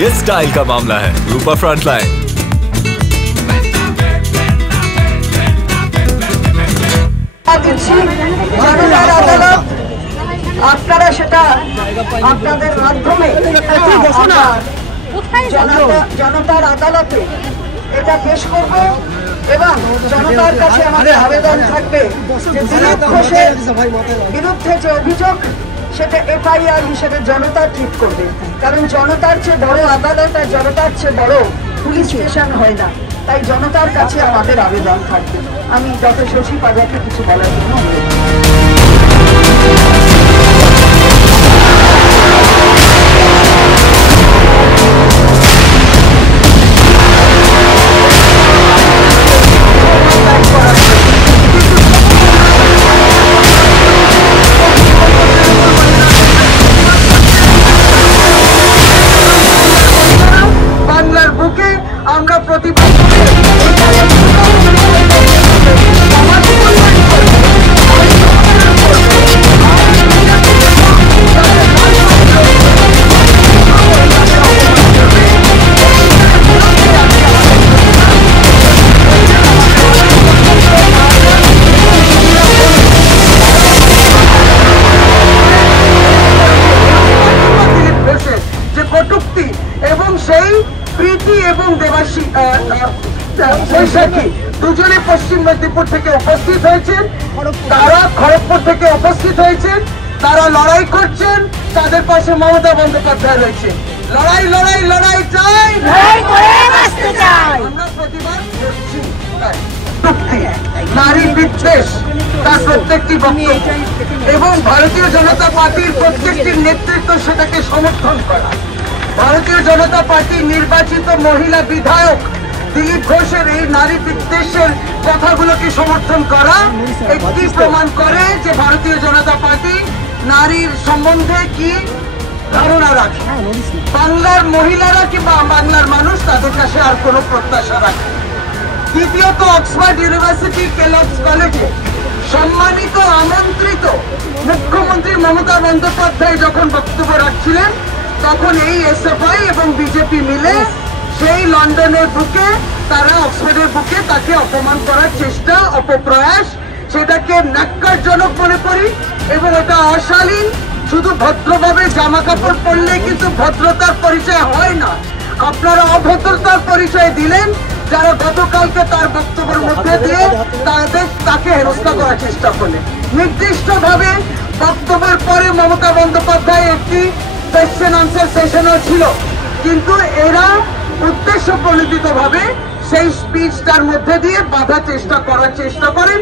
ये स्टाइल का मामला है। रूपा फ्रंटलाइन। আপনারা সেটা আপনাদের মাধ্যমে জনতার আদালতে এটা পেশ করব এবং জনতার কাছে আমাদের আবেদন থাকবে যে দিলীপ ঘোষের বিরুদ্ধে যে অভিযোগ সেটা এফআইআর হিসেবে জনতা ঠিক করবে, কারণ জনতার চেয়ে বড় আদালত আর জনতার চেয়ে বড় পুলিশ স্টেশন হয় না। তাই জনতার কাছে আমাদের আবেদন থাকবে। আমি ডক্টর শশী পাজাকে কিছু বলার জন্য বাংলার বুকে আমরা প্রতিবাদ এবং সেই প্রীতি এবং দেবাশী বৈশাখী দুজনে পশ্চিম মেদিনীপুর থেকে উপস্থিত হয়েছেন, তারা খড়গপুর থেকে উপস্থিত হয়েছেন, তারা লড়াই করছেন, তাদের পাশে মমতা বন্দ্যোপাধ্যায় রয়েছে। লড়াই লড়াই লড়াই চাই, আমরা প্রতিবাদ করছি। নারী বিদ্বেষ তার প্রত্যেকটি বক্তব্য এবং ভারতীয় জনতা পার্টির প্রত্যেকটি নেতৃত্ব সেটাকে সমর্থন করা। ভারতীয় জনতা পার্টির নির্বাচিত মহিলা বিধায়ক দিলীপ ঘোষের এই নারী বিদ্বেষের কথাগুলোকে সমর্থন করা একটি প্রমাণ করে যে ভারতীয় জনতা পার্টি নারীর সম্বন্ধে কি ধারণা রাখে। বাংলার মহিলারা কিংবা বাংলার মানুষ তাদের কাছে আর কোনো প্রত্যাশা রাখে। দ্বিতীয়ত, অক্সফোর্ড ইউনিভার্সিটি কেলগস কলেজে সম্মানিত আমন্ত্রিত মুখ্যমন্ত্রী মমতা বন্দ্যোপাধ্যায় যখন বক্তব্য রাখছিলেন, তখন এই এসএফআই এবং বিজেপি মিলে সেই লন্ডনের বুকে, তারা অক্সফোর্ডের বুকে তাকে অপমান করার চেষ্টা, অপপ্রয়াস, সেটাকে ন্যাক্কারজনক মনে করি এবং এটা অশালীন। শুধু ভদ্রভাবে জামা কাপড় পরলে কিন্তু ভদ্রতার পরিচয় হয় না। আপনারা অভদ্রতার পরিচয় দিলেন, যারা গতকালকে তার বক্তব্যের মধ্যে দিয়ে তাকে হেনস্থা করার চেষ্টা করলেন। নির্দিষ্টভাবে বক্তব্যের পরে মমতা বন্দ্যোপাধ্যায় একটি কোয়েশ্চেন আনসার সেশনও ছিল, কিন্তু এরা উদ্দেশ্য প্রণোদিত ভাবে সেই স্পিচটার মধ্যে দিয়ে বাধা করার চেষ্টা করেন।